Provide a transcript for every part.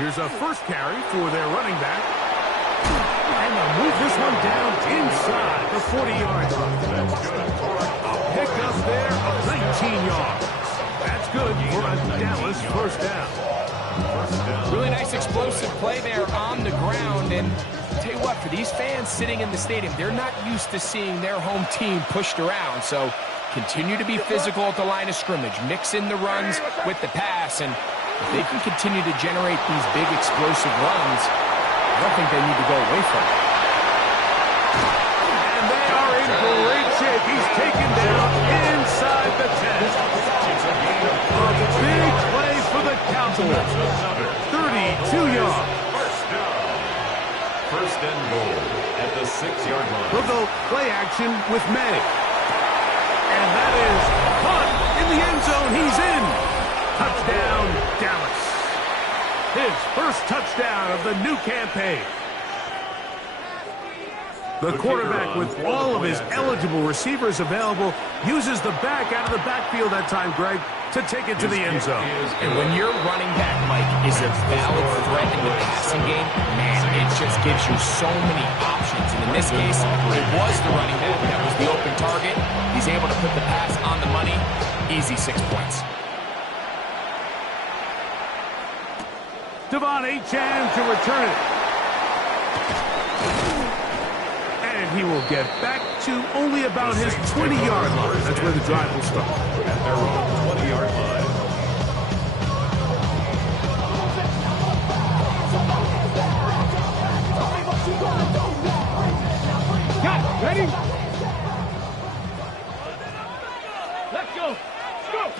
Here's a first carry for their running back. And they'll move this one down inside the 40-yard line. A pickup there of 19 yards. That's good for a Dallas first down. Really nice explosive play there on the ground. And I'll tell you what, for these fans sitting in the stadium, they're not used to seeing their home team pushed around. So continue to be physical at the line of scrimmage. Mix in the runs with the pass. And if they can continue to generate these big explosive runs, I don't think they need to go away from it. And they are in great shape. He's taken down inside the 10. A big play for the Cowboys. 32 yards. First and goal at the 6-yard line. We'll go play action with May. And that is caught in the end zone. He's in. Touchdown, Dallas. His first touchdown of the new campaign. The quarterback, with all of his eligible receivers available, uses the back out of the backfield that time, Greg, to take it to the end zone. And when your running back, Mike, is a valid threat in the passing game, man, it just gives you so many options. And in this case, it was the running back that was the open target. He's able to put the pass on the money. Easy 6 points. Devon Achane to return it. And he will get back to only about his 20-yard line. That's where the drive will start. At their own 20-yard line. Got it. Ready? Let's go. Go.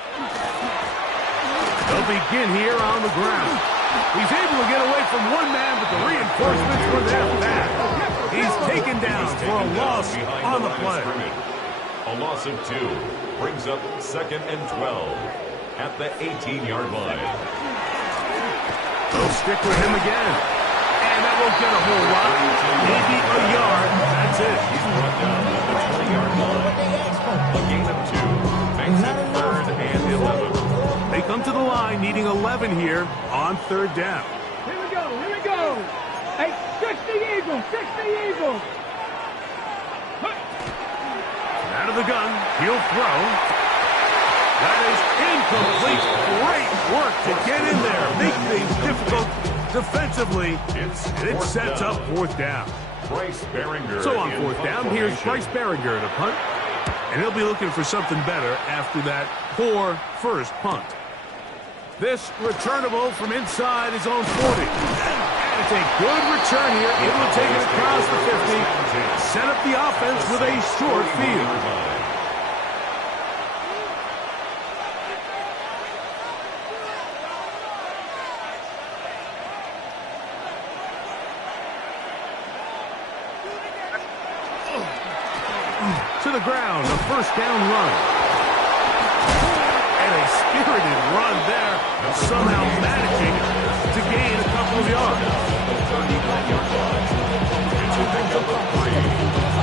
They'll begin here on the ground. He's able to get away from one man, but the reinforcements were there fast. He's taken down for a loss on the play. A loss of 2 brings up 2nd and 12 at the 18-yard line. They'll stick with him again. And that won't get a whole lot. Maybe a yard. That's it. He's brought down at the 20-yard line. A gain of 2 makes it 3rd and 11. They come to the line needing 11 here on 3rd down. Here we go, here we go. Hey, 60 Eagles, 60 Eagles. Out of the gun, he'll throw. That is incomplete. Great work to get in there. Make things difficult defensively. And it sets up 4th down. Bryce Baringer. So on 4th down, here's Bryce Baringer to punt. And he'll be looking for something better after that poor first punt. This returnable from inside his own 40. And it's a good return here. Able to take it across the 50. Set up the offense with a short field. To the ground, a first down run. And a spirited run there, somehow managing to gain a couple of yards.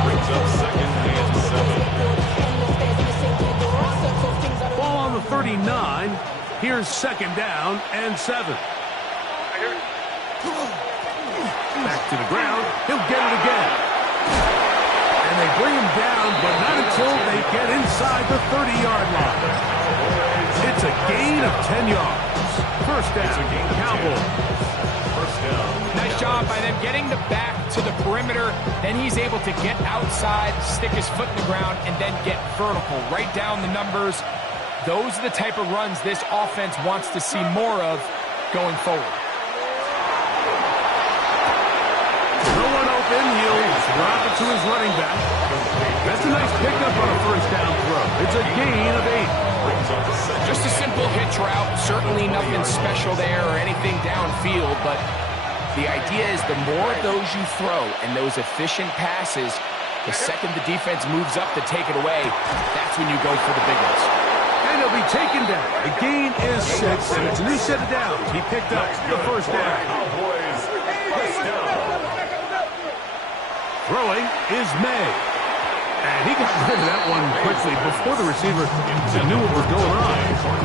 Brings up 2nd and 7. Ball on the 39. Here's 2nd down and 7. Back to the ground. He'll get it again. And they bring him down, but not until they get inside the 30-yard line. It's a gain of 10 yards. First down, Cowboys. First down. Nice job by them getting the back to the perimeter. Then he's able to get outside, stick his foot in the ground, and then get vertical. Right down the numbers. Those are the type of runs this offense wants to see more of going forward. No one open. He'll drop it to his running back. That's a nice pickup on a first down throw. It's a gain of 8. Just a simple hitch route. Certainly nothing special there or anything downfield, but the idea is the more of those you throw and those efficient passes, the second the defense moves up to take it away, that's when you go for the big ones. And he'll be taken down. The gain is 6, and it's a new set of downs. He picked up the first down. Cowboys, first down. Throwing is May. And he got rid of that one quickly before the receiver knew what was going on.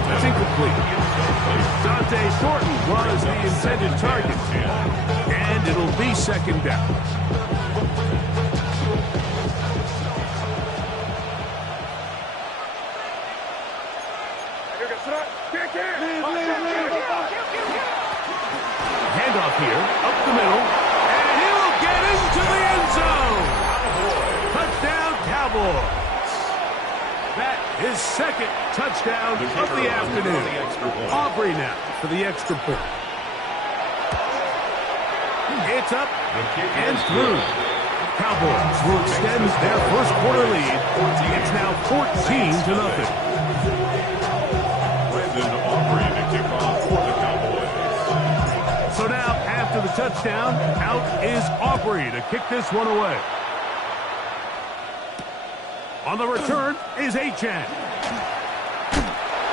That's incomplete. Dante shortened was the intended target. And it'll be second down. Handoff here, up the middle, and he'll get into the end zone. Touchdown, Cowboys. That is second touchdown of the afternoon. Aubrey now for the extra point. It's up and through. Cowboys will extend their first quarter lead. It's now 14-0. Aubrey to kick off for the Cowboys. So now, after the touchdown, out is Aubrey to kick this one away. On the return is Achane.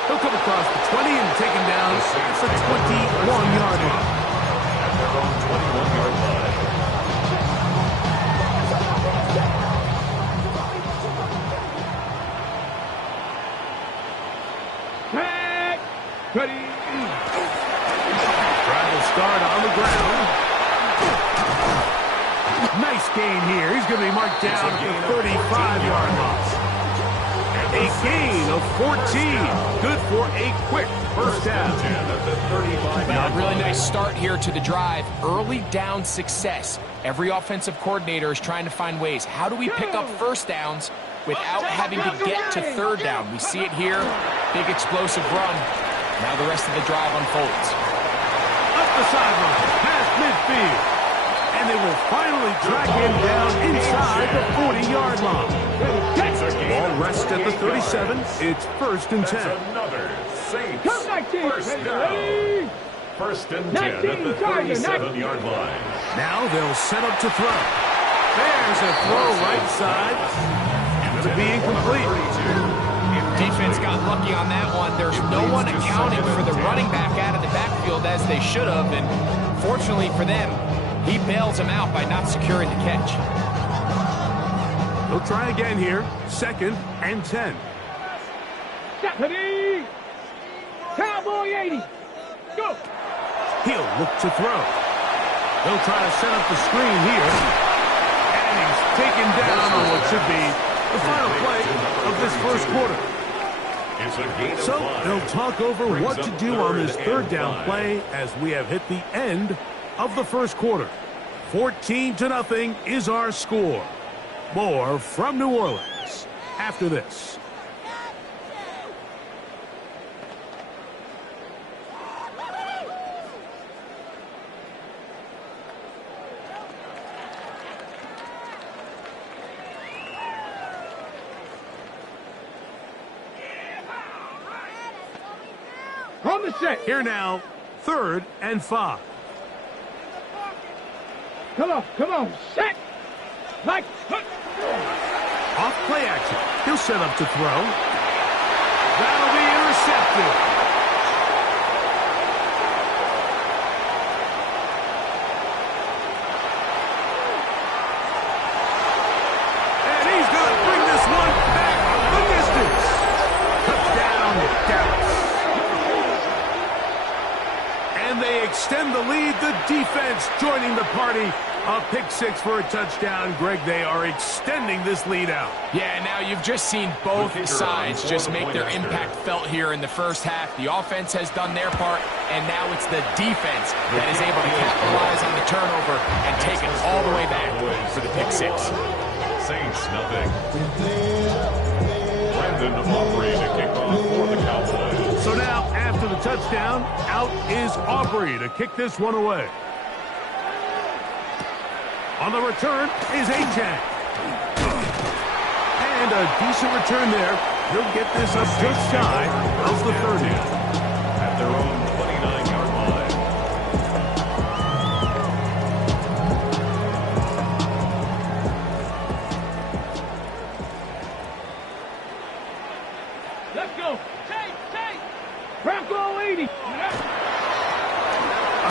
He'll come across the 20 and taken down at the 21-yard line. At their own 21-yard line. Ready. Drive will start on the ground. Nice gain here. He's going to be marked down at the 35-yard line. A gain of 14. Good for a quick first down. A really nice start here to the drive. Early down success. Every offensive coordinator is trying to find ways. How do we pick up first downs without having to get to third down? We see it here. Big explosive run. Now the rest of the drive unfolds. Up the sideline, past midfield. And they will finally track him down inside the 40-yard line. Ball rests at the 37. It's 1st and 10. That's another Saints first down. 1st and 10 at the 37-yard line. Now they'll set up to throw. There's a throw right side. Going to be incomplete. Defense got lucky on that one. There's no one accounting for the running back out of the backfield as they should have, and fortunately for them, he bails him out by not securing the catch. He'll try again here. 2nd and 10. Deputy! Cowboy 80! Go! He'll look to throw. He'll try to set up the screen here. And he's taken down on what should be the final play of this first quarter. So they'll talk over what to do on this third down play as we have hit the end of the first quarter. 14-0 is our score. More from New Orleans after this. On the set. Here now, 3rd and 5. Come on, set. Like. Off play action. He'll set up to throw. That'll be intercepted. And he's going to bring this one back the distance. Touchdown, Dallas. And they extend the lead. The defense joining the party. A pick 6 for a touchdown. Greg, they are extending this lead out. Yeah, now you've just seen both sides just make their impact felt here in the first half. The offense has done their part, and now it's the defense that is able to capitalize on the turnover and take it all the way back for the pick 6. Saints, nothing. Brandon Aubrey to kick off for the Cowboys. So now, after the touchdown, out is Aubrey to kick this one away. On the return is Achane. And a decent return there. He'll get this up just shy of the 30. At their own 29-yard line. Let's go. Take. Bronco 80. A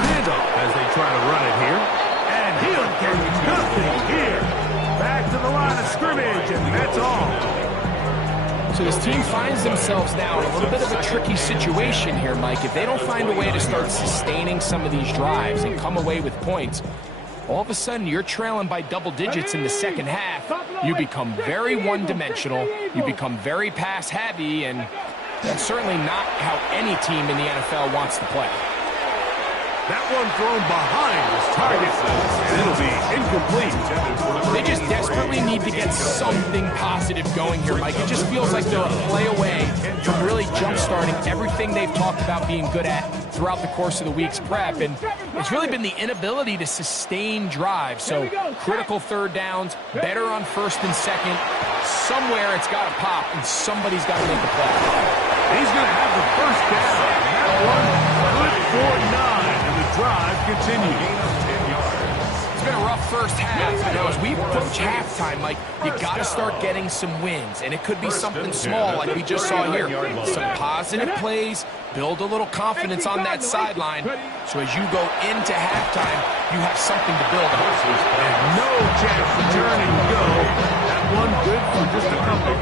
handoff as they try to run it here. And he'll get nothing here. Back to the line of scrimmage, and that's all. So this team finds themselves now in a little bit of a tricky situation here, Mike. If they don't find a way to start sustaining some of these drives and come away with points, all of a sudden you're trailing by double digits in the second half. You become very one-dimensional. You become very pass-heavy, and that's certainly not how any team in the NFL wants to play. That one thrown behind his target, and it'll be incomplete. They just desperately need to get something positive going here, Mike. It just feels like they're a play away from really jump-starting everything they've talked about being good at throughout the course of the week's prep. And it's really been the inability to sustain drives. So critical third downs, better on first and second. Somewhere it's got to pop, and somebody's got to make a play. He's going to have the first down. That one good for 9. Drive continues. It's been a rough first half. Now, as we approach halftime, Mike, you got to start getting some wins, and it could be something small like we just saw here. Some positive plays, build a little confidence on that sideline, so as you go into halftime, you have something to build on. And no chance to turn and go. That one good for just a couple.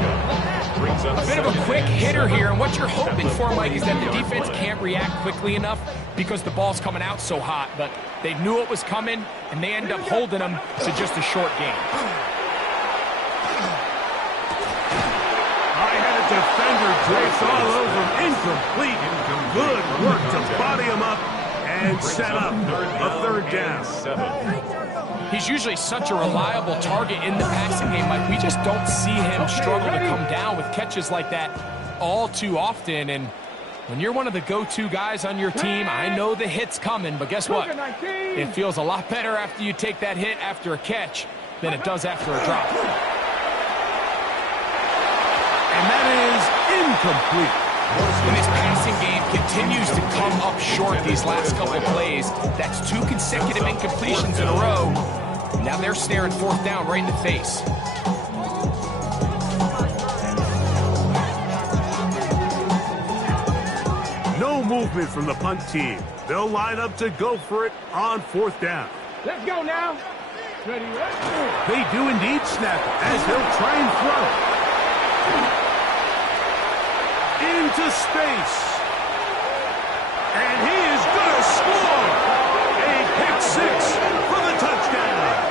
A bit of a quick hitter here, and what you're hoping for, Mike, is that the defense can't react quickly enough because the ball's coming out so hot, but they knew it was coming, and they end up holding them to just a short game. High-headed defender drapes all over him. Incomplete. Good work to body him up and set up a third down. He's usually such a reliable target in the passing game, Mike. We just don't see him struggle to come down with catches like that all too often. And when you're one of the go-to guys on your team, I know the hit's coming, but guess what? It feels a lot better after you take that hit after a catch than it does after a drop. And that is incomplete. And this passing game continues to come up short these last couple plays. That's 2 consecutive incompletions in a row. Now they're staring fourth down right in the face. No movement from the punt team. They'll line up to go for it on fourth down. Let's go now. Ready, ready. They do indeed snap it as they'll try and throw. Into space. And he is going to score. A pick 6 for the touchdown.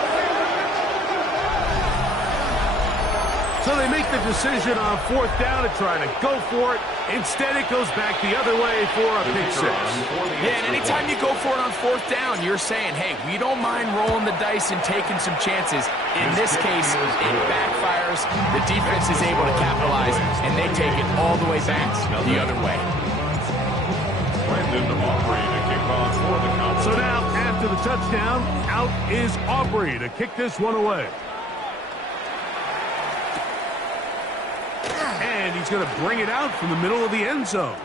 So they make the decision on fourth down to try to go for it. Instead, it goes back the other way for a pick 6. Yeah, and anytime you go for it on fourth down, you're saying, hey, we don't mind rolling the dice and taking some chances. In this case, it backfires. The defense is able to capitalize, and they take it all the way back the other way. So now, after the touchdown, out is Aubrey to kick this one away. And he's going to bring it out from the middle of the end zone.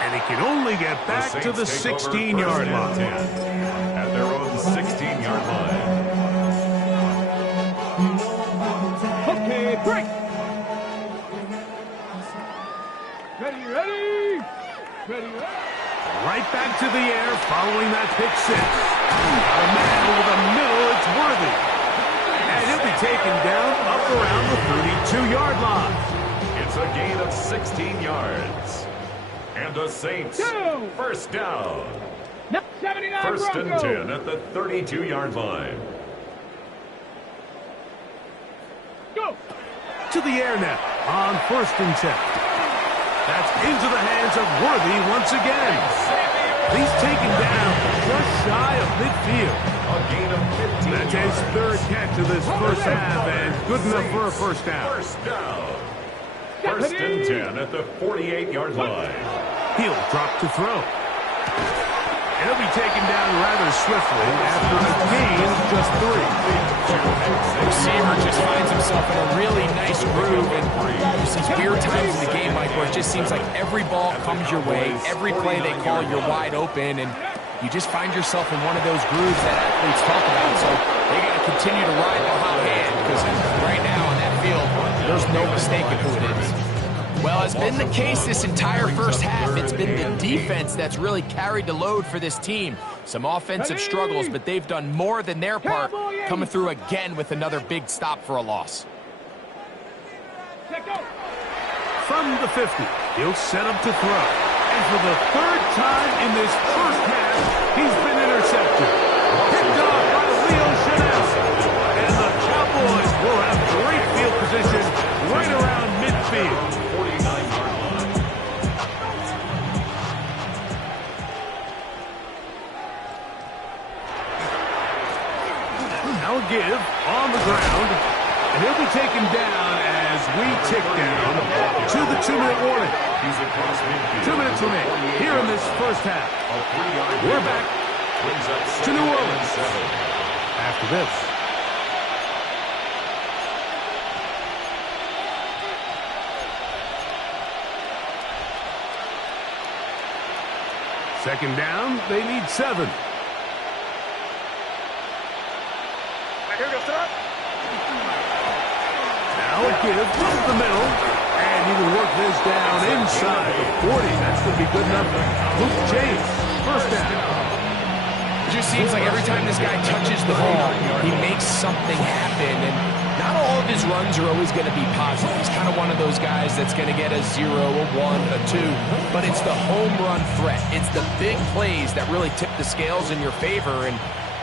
And he can only get back to the 16-yard line. At their own 16-yard line. Okay, break. Ready, ready. Ready, ready. Right back to the air following that pick 6. A man over the middle, it's Worthy. And he'll be taken down up around the 32-yard line. It's a gain of 16 yards. And the Saints, first down. 79 First and Broncos. 10 at the 32-yard line. Go. To the air now on first and 10. That's into the hands of Worthy once again. He's taken down just shy of midfield. A gain of 15 That's yards. his third catch of this first half, and good enough for a first down. First down. First and 10 at the 48-yard line. He'll drop to throw. And he'll be taken down rather swiftly after a gain of just 3. The receiver just finds himself in a really nice groove, and there's these weird times in the game, Mike, where it just seems like every ball comes your way, every play they call, you're wide open, and you just find yourself in one of those grooves that athletes talk about. So they got to continue to ride the hot hand, because right now on that field, there's no mistaking who it is. Well, it's been the case this entire first half. It's been the defense that's really carried the load for this team. Some offensive struggles, but they've done more than their part, coming through again with another big stop for a loss. Let go. From the 50, he'll set up to throw. And for the third time in this first half, he's been intercepted. Picked off by Leo Chanel. And the Cowboys will have great field position right around midfield. 49-yard line. Now a give on the ground. And he'll be taken down as we tick down to the 2-minute warning. He's across midfield. 2 minutes remain here in this first half. A 3-yard We're gain. back Brings up to second New and Orleans 7. after this. Second down, they need 7. Now a give up the middle, and he will work this down inside the 40. That's going to be good enough. Luke James, first down. It just seems like every time this guy touches the ball, he makes something happen. And not all of his runs are always going to be positive. He's kind of one of those guys that's going to get a 0, a 1, a 2. But it's the home run threat. It's the big plays that really tip the scales in your favor. And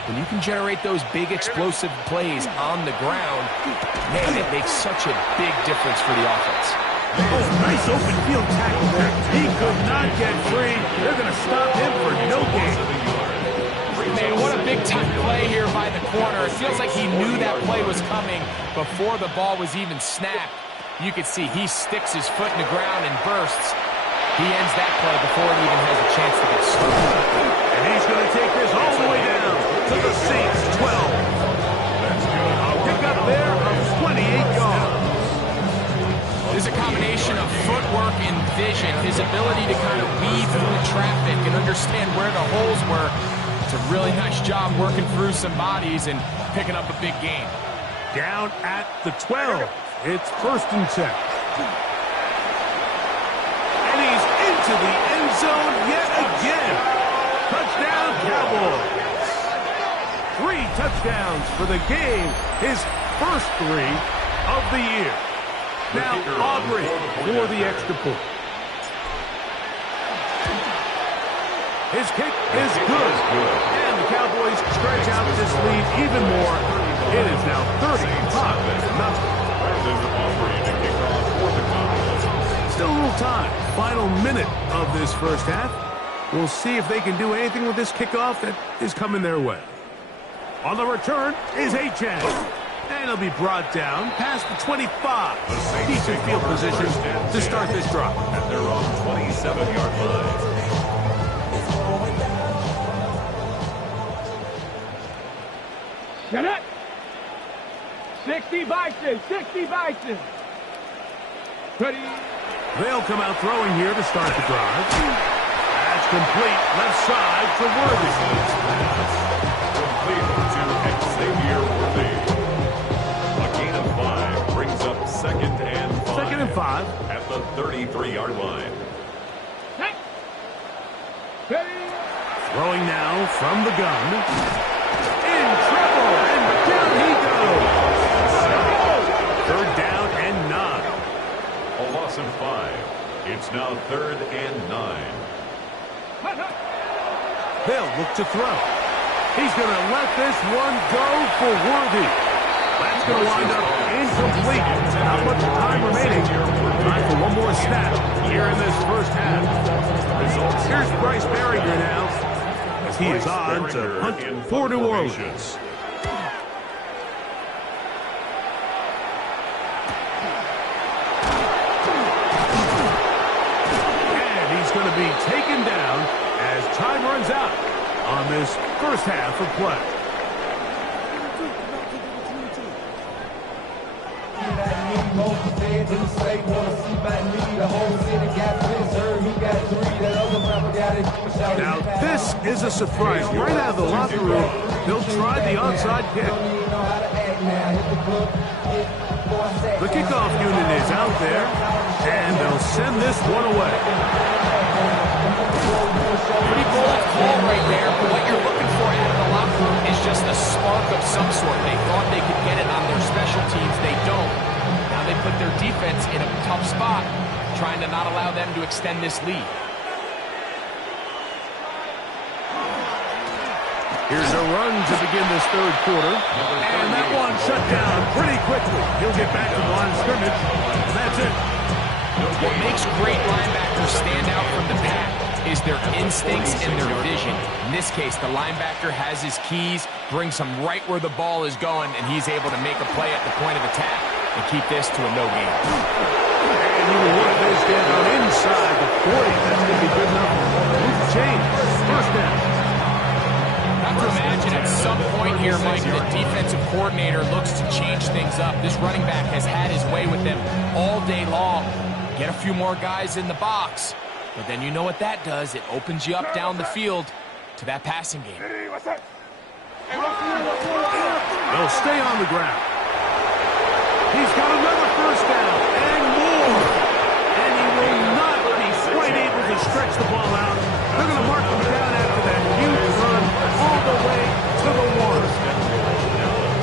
when you can generate those big explosive plays on the ground, man, it makes such a big difference for the offense. Oh, nice open field tackle there. He could not get free. They're going to stop him for no gain. Man, what a big-time play here by the corner. It feels like he knew that play was coming before the ball was even snapped. You can see he sticks his foot in the ground and bursts. He ends that play before it even has a chance to get started. And he's going to take this all the way down to the Saints 12. A pick up there of 28 yards. There's a combination of footwork and vision, his ability to kind of weave through traffic and understand where the holes were. It's a really nice job working through some bodies and picking up a big gain. Down at the 12. It's first and 10. And he's into the end zone yet again. Touchdown, Cowboys. 3 touchdowns for the game. His first 3 of the year. Now Aubrey for the extra point. His kick is good. And the Cowboys stretch out this lead even more. It is now 35-0. Still a little time. Final minute of this first half. We'll see if they can do anything with this kickoff that is coming their way. On the return is Achane. And he'll be brought down past the 25. Decent field position to start this drive. At their own 27-yard line. Shut up. 60 Bison. 60 Bison. Ready. They'll come out throwing here to start the drive. That's complete. Left side to Worthy. Complete to Xavier Worthy. A gain of 5 brings up second and 5. Second and 5. At the 33-yard line. Hey. Ready. Throwing now from the gun. In trouble, and down he goes. Third down and 9. A loss of 5. It's now third and 9. They'll look to throw. He's going to let this one go for Worthy. That's going to wind up incomplete. Not much time remaining. Time for one more snap here in this first half. Here's Bryce Berringer now, as he is on to hunt for New Orleans. And he's going to be taken down as time runs out on this first half of play. Now this is a surprise. Right out of the locker room, they'll try the onside kick. The kickoff unit is out there, and they'll send this one away. Pretty bold call right there, but what you're looking for out of the locker room is just a spark of some sort. They thought they could get it on their special teams. They don't. Now they put their defense in a tough spot, trying to not allow them to extend this lead. Here's a run to begin this third quarter. And that one shut down pretty quickly. He'll get back to the line of scrimmage. That's it. What makes great linebackers stand out from the pack is their instincts and their vision. In this case, the linebacker has his keys, brings him right where the ball is going, and he's able to make a play at the point of attack and keep this to a no gain. And he will work this down inside the 40. That's going to be good enough. Move change. First down. Not to imagine at some point here, Mike, the defensive coordinator looks to change things up. This running back has had his way with them all day long. Get a few more guys in the box. But then you know what that does. It opens you up down the field to that passing game. They'll stay on the ground. He's got another first down and more. And he will not be quite able to stretch the ball out. They're going to mark him down after that huge run all the way to the one.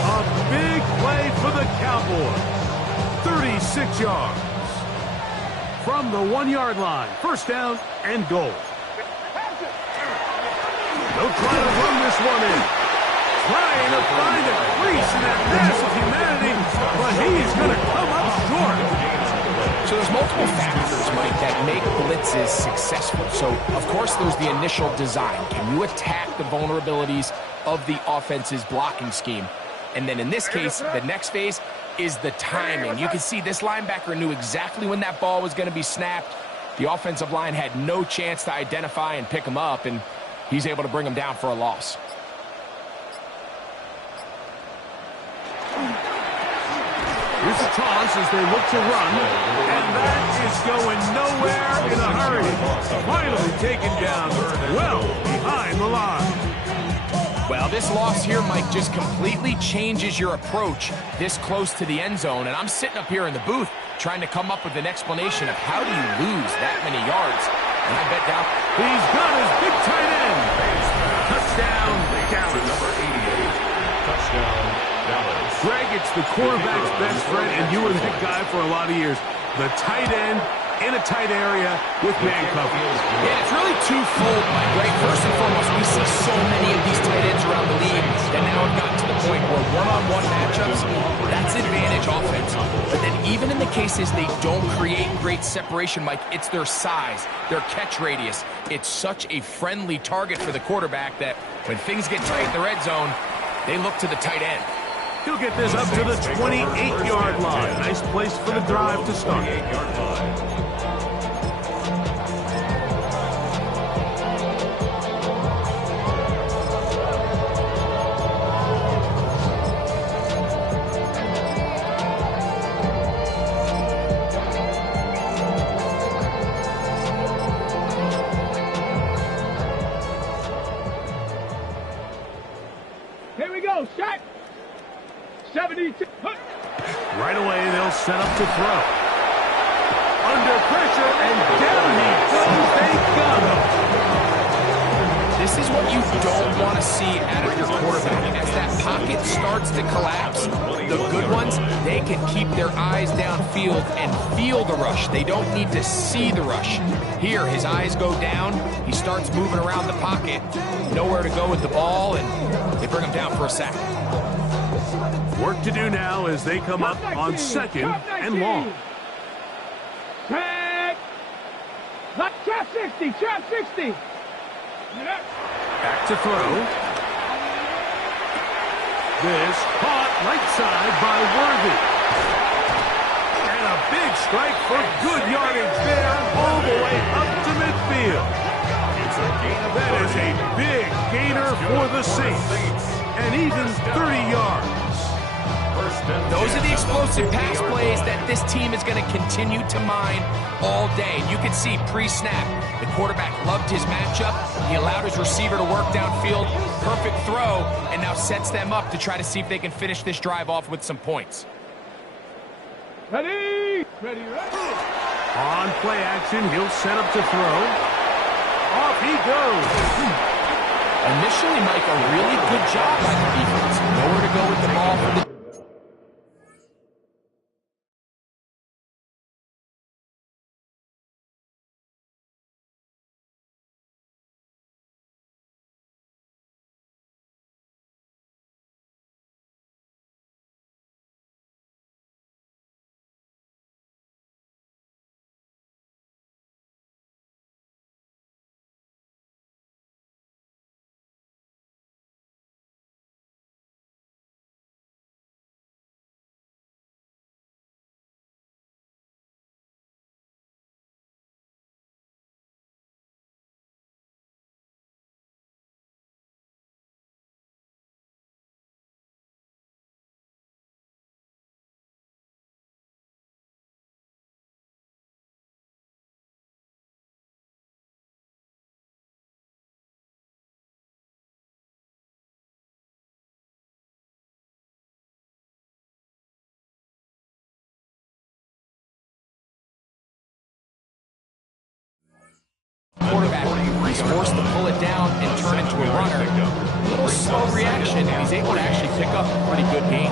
A big play for the Cowboys. 36 yards. From the 1-yard line. First down and goal. They'll try to run this one in. Trying to find a crease in that mass of humanity, but he's going to come up short. So there's multiple factors, Mike, that make blitzes successful. So, of course, there's the initial design. Can you attack the vulnerabilities of the offense's blocking scheme? And then in this case, the next phase is the timing. You can see this linebacker knew exactly when that ball was going to be snapped. The offensive line had no chance to identify and pick him up, and he's able to bring him down for a loss. Here's a toss as they look to run, and that is going nowhere in a hurry. Finally taken down well behind the line. Well, this loss here, Mike, just completely changes your approach this close to the end zone. And I'm sitting up here in the booth trying to come up with an explanation of how do you lose that many yards. And I bet down. He's got his big tight end. Touchdown, Dallas. Number 88. Touchdown, Dallas. Greg, it's the quarterback's best friend, and you were that guy for a lot of years. The tight end in a tight area with man coverage. Yeah, it's really twofold, Mike, right? First and foremost, we see so many of these tight ends around the league that now have gotten to the point where one-on-one matchups, that's advantage offense. But then even in the cases they don't create great separation, Mike, it's their size, their catch radius. It's such a friendly target for the quarterback that when things get tight in the red zone, they look to the tight end. He'll get this up to the 28-yard line. Nice place for the drive to start. 28-yard line. Here we go, shot. 72. Right away, they'll set up to throw. Under pressure, and down he goes. They got him. This is what you don't want to see out of your quarterback. As that pocket starts to collapse, the good ones, they can keep their eyes downfield and feel the rush. They don't need to see the rush. Here, his eyes go down. He starts moving around the pocket. Nowhere to go with the ball, and they bring him down for a sack. Work to do now as they come up on second and long. Tag. Trap 60, trap 60. Back to throw. This caught right side by Worthy. And a big strike for good yardage there all the way up to midfield. That is a big gainer for the Saints. And even 30 yards. Those are the explosive pass plays that this team is going to continue to mine all day. And you can see pre-snap, the quarterback loved his matchup. He allowed his receiver to work downfield. Perfect throw, and now sets them up to try to see if they can finish this drive off with some points. Ready. Ready, ready. On play action, he'll set up to throw. Off he goes. Initially, Mike, a really good job by the defense. Nowhere to go with the ball for the he's forced to pull it down and turn into a runner. A little slow reaction, and he's able to actually pick up a pretty good gain.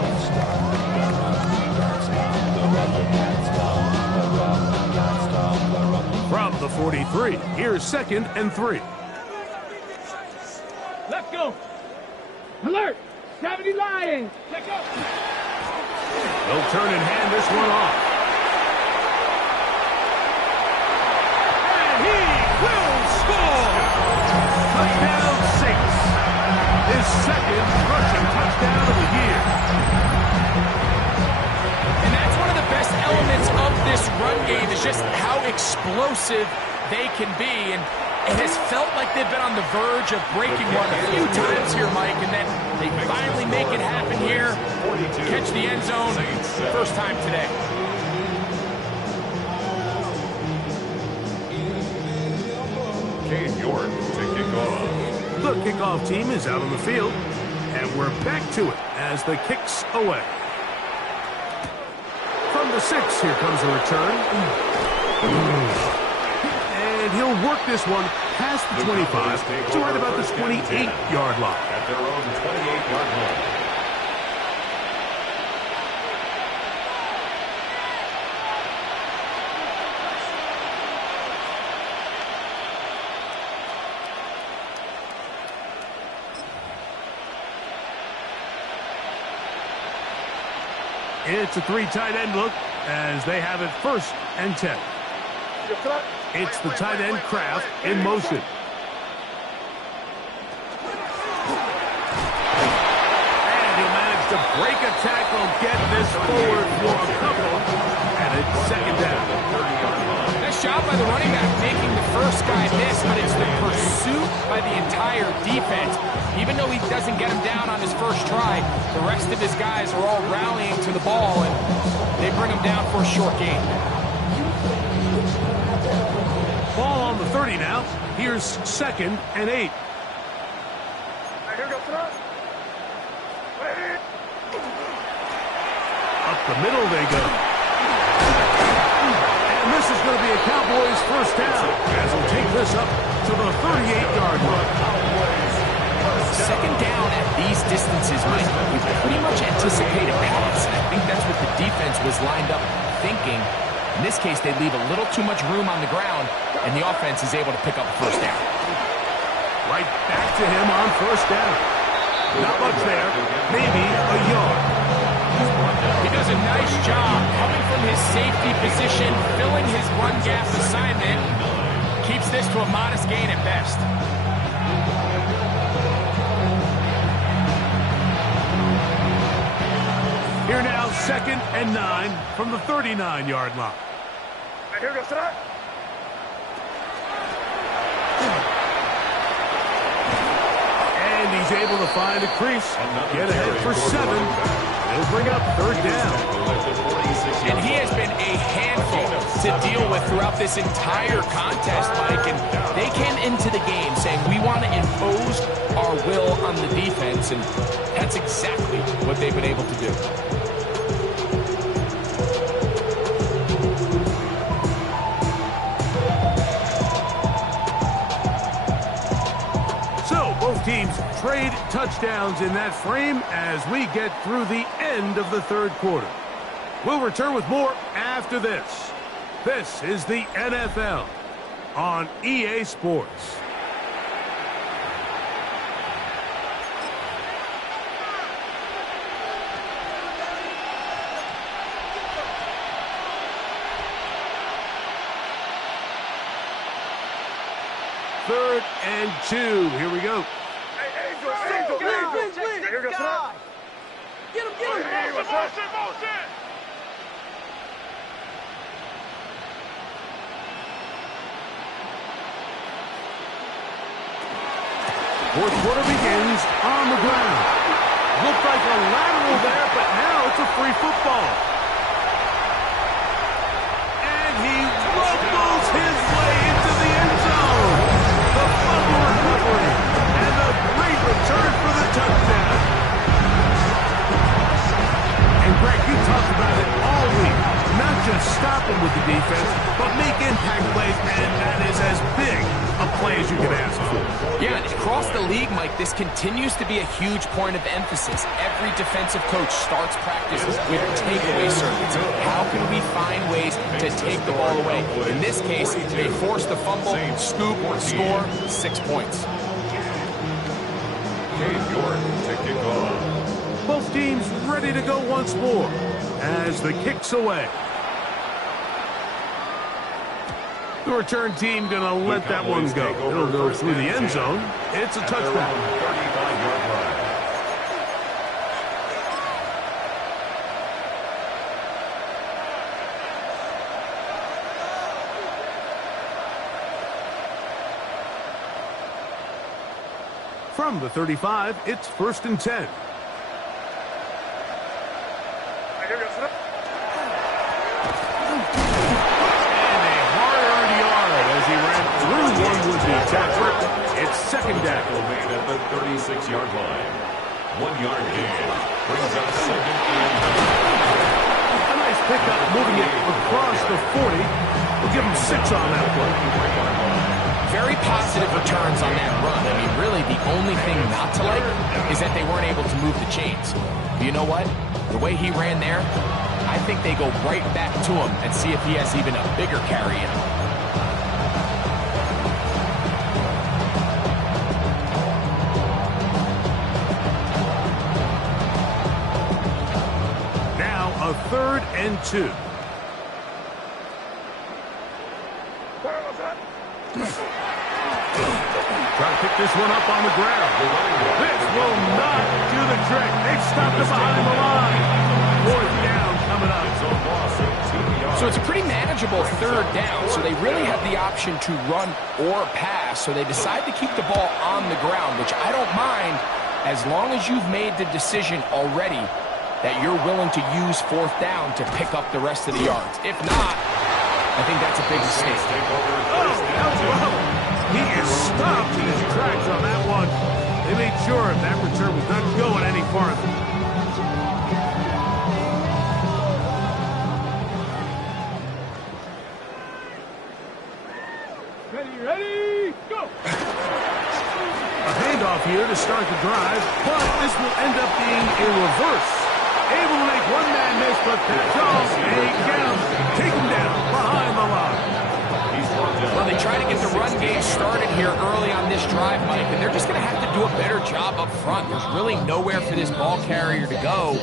From the 43, here's 2nd and 3. Let's go. Alert. 70 Lions. Check up. They'll turn and hand this one off. And he will score! Touchdown 6. His 2nd rushing touchdown of the year. And that's one of the best elements of this run game is just how explosive they can be. And it has felt like they've been on the verge of breaking one a few times here, Mike, and then they finally make it happen here. Catch the end zone, first time today. Cade York to kick off. The kickoff team is out on the field, and we're back to it as the kick's away. From the 6, here comes a return. And he'll work this one past the 25 to right about the 28-yard line. At their own 28-yard line. It's a 3 tight end look as they have it 1st and 10. It's the tight end Kraft in motion. And he'll manage to break a tackle, get this forward for a couple, and it's 2nd down. Nice job by the running back making the first guy miss, but it's the pursuit by the entire defense. Even though he doesn't get him down on his first try, the rest of his guys are all rallying to the ball, and they bring him down for a short gain. Ball on the 30 now. Here's 2nd and 8. Up the middle they go. And this is going to be a Cowboys first down as we'll take this up to the 38-yard line. 2nd down at these distances, Mike, we pretty much anticipate a pass, and I think that's what the defense was lined up thinking. In this case, they leave a little too much room on the ground, and the offense is able to pick up a first down. Right back to him on 1st down. Not much there, maybe a yard. He does a nice job coming from his safety position, filling his run gap assignment, keeps this to a modest gain at best. Here now, 2nd and 9 from the 39-yard line. And he's able to find a crease, get ahead for 7. He'll bring up 3rd down. And he has been a handful to deal with throughout this entire contest, Mike. And they came into the game saying, we want to impose our will on the defense. And that's exactly what they've been able to do. So both teams trade touchdowns in that frame as we get through the end of the 3rd quarter. We'll return with more after this. This is the NFL on EA Sports. Third and 2. Here we go. Get him. Motion. Fourth quarter begins on the ground. Looked like a lateral there, but now it's a free football. And he rumbles his way into the end zone. The fumble recovery and a great return for the touchdown. And Greg, you talked about it all week. Not just stopping with the defense, but make impact plays, and that is as big a play as you can ask. league, Mike, this continues to be a huge point of emphasis. Every defensive coach starts practice with takeaway circuits. How can we find ways to take the ball away? In this case, they forced the fumble, scoop, score, 6 points. Dave York to kick off. Both teams ready to go once more as the kick's away. The return team going to let that one go. It'll go through the end zone. It's a touchback. 35-yard line. From the 35, it's 1st and 10. It's 2nd down. Made at the 36-yard line. 1 yard gain. Brings up 2nd and 9. A nice pickup, moving it across the 40. We'll give him 6 on that one. Very positive returns on that run. I mean, really, the only thing not to like is that they weren't able to move the chains. But you know what? The way he ran there, I think they go right back to him and see if he has even a bigger carry in him. A 3rd and 2. Try to pick this one up on the ground. This will not do the trick. They've stopped it behind the line. 4th down coming up. So it's a pretty manageable 3rd down, so they really have the option to run or pass, so they decide to keep the ball on the ground, which I don't mind as long as you've made the decision already that you're willing to use 4th down to pick up the rest of the yards. If not, I think that's a big mistake. He is stopped in his tracks on that one. They made sure that return was not going any farther. Ready, go! A handoff here to start the drive, but this will end up being a reverse. Able to make one man miss, but that's all. They get him. Take him down behind the line. Well, they try to get the run game started here early on this drive, Mike, and they're just going to have to do a better job up front. There's really nowhere for this ball carrier to go.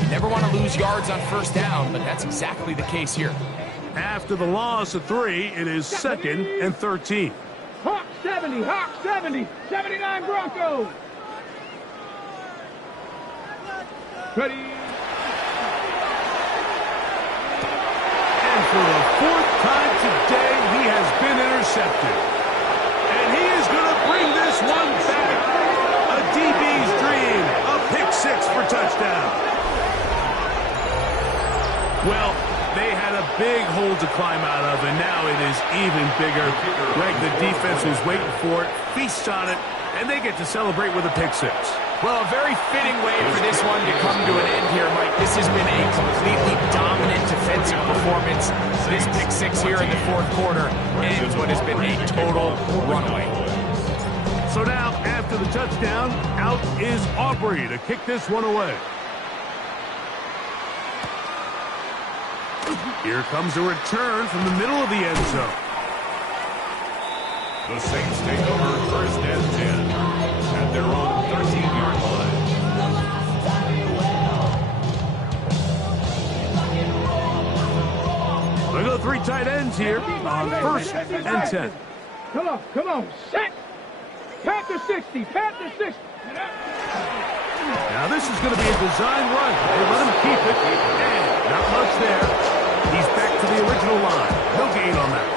You never want to lose yards on 1st down, but that's exactly the case here. After the loss of 3, it is 2nd and 13. Hawk 70, Hawk 70, 79 Broncos. Ready. And for the 4th time today, he has been intercepted. And he is going to bring this one back. A DB's dream. A pick 6 for touchdown. Well, they had a big hole to climb out of, and now it is even bigger. Greg, the defense was waiting for it, feasts on it, and they get to celebrate with a pick 6. Well, a very fitting way for this one to come to an end here, Mike. This has been a completely dominant defensive performance. This pick 6 here in the 4th quarter ends what has been a total runaway. So now, after the touchdown, out is Aubrey to kick this one away. Here comes a return from the middle of the end zone. The Saints take over 1st and 10 at their own 13-yard line. They go 3 tight ends here on 1st and 10. Come on, set. Panther 60, Panther 60. Now this is going to be a design run. They let him keep it, and not much there. He's back to the original line. No gain on that.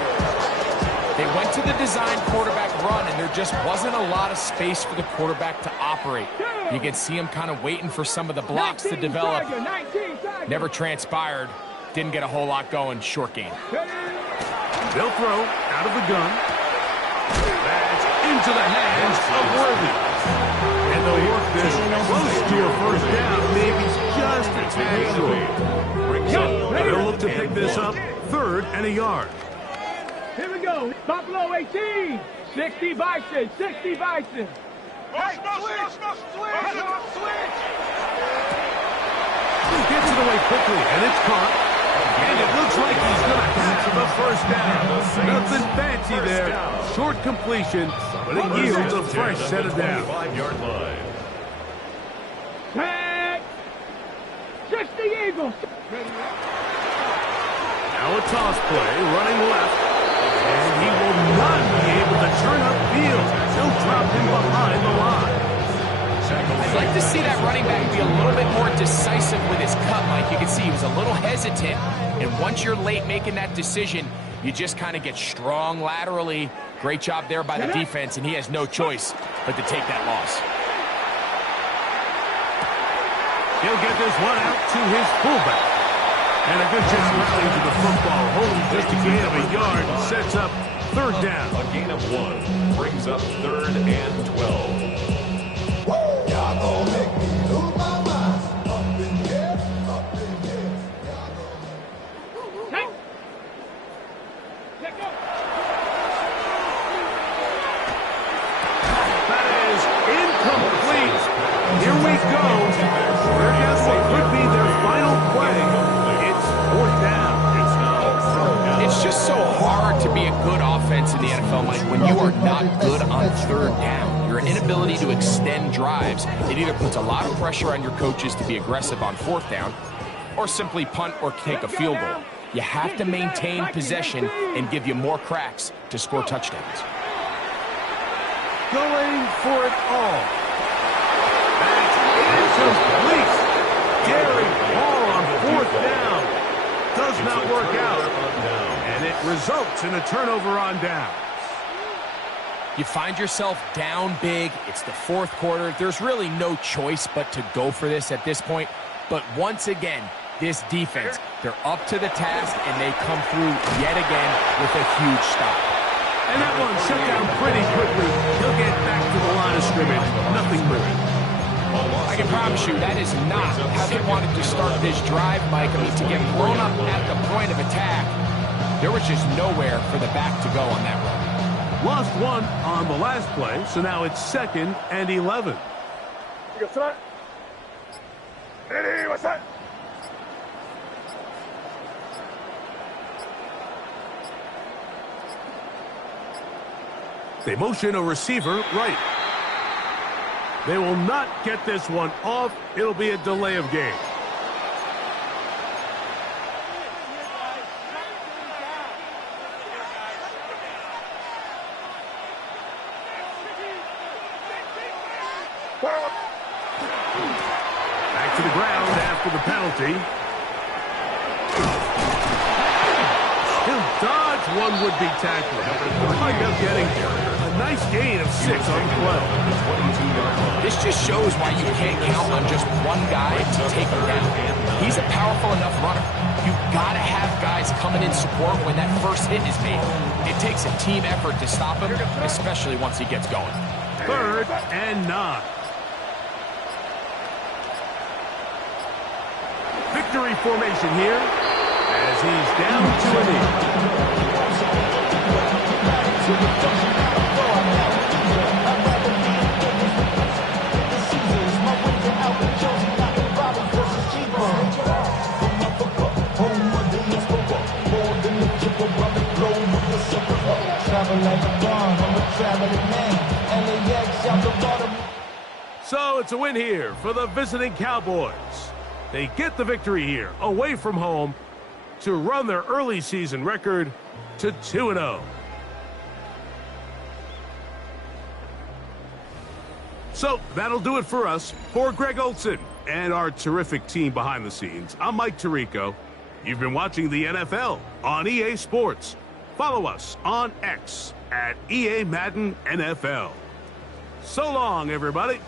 They went to the design quarterback run, and there just wasn't a lot of space for the quarterback to operate. You can see him kind of waiting for some of the blocks to develop. Never transpired. Didn't get a whole lot going. Short gain. They'll throw out of the gun. That's into the hands of Worthy. And they'll work this close to a 1st down, maybe just a tad short. They'll look to pick this up 3rd and a yard. Here we go. Buffalo 18. 60 Bison. 60 Bison. Gets it away quickly, and it's caught. And it looks like he's going to have the first down. Nothing fancy there. Short completion, but it yields a fresh set of downs. 5-yard line. Tag! 60 Eagles! Now a toss play, running left. And he will not be able to turn upfield. He'll drop him behind the line. I'd like to see that running back be a little bit more decisive with his cut, Mike. You can see he was a little hesitant, and once you're late making that decision, you just kind of get strong laterally. Great job there by the defense, and he has no choice but to take that loss. He'll get this one out to his fullback. And a good chance to the football. Holding just a gain of a yard and sets up third down. A gain of 1 brings up 3rd and 12. Y'all gon' make me lose my mind. Up in here, up in here. Take! Let go! That is incomplete. Here we go. There goes what could be their final play. It's 4th down. It's just so hard to be a good offense in the NFL, Mike, when you are not good on 3rd down. Your inability to extend drives, it either puts a lot of pressure on your coaches to be aggressive on 4th down or simply punt or take a field goal. You have to maintain possession and give you more cracks to score touchdowns. Going for it all. That's incomplete. Daring ball on 4th down. Does not work out. And it results in a turnover on down. You find yourself down big. It's the 4th quarter. There's really no choice but to go for this at this point. But once again, this defense, they're up to the task, and they come through yet again with a huge stop. And that one shut down pretty quickly. He'll get back to the line of scrimmage. Nothing moving. I can promise you that is not how they wanted to start this drive, Mike. I mean, to get blown up at the point of attack, there was just nowhere for the back to go on that run. Lost 1 on the last play, so now it's 2nd and 11. They motion a receiver right. They will not get this one off. It'll be a delay of game. Back to the ground after the penalty. He'll dodge one would-be tackler. Might end up getting a nice gain of 6 on the play. This just shows why you can't count on just one guy to take him down. He's a powerful enough runner. You've got to have guys coming in support when that first hit is made. It takes a team effort to stop him, especially once he gets going. 3rd and 9. Victory formation here as he's down to a knee. So it's a win here for the visiting Cowboys. They get the victory here, away from home, to run their early season record to 2-0. So that'll do it for us. For Greg Olsen and our terrific team behind the scenes, I'm Mike Tirico. You've been watching the NFL on EA Sports. Follow us on X at EA Madden NFL. So long, everybody.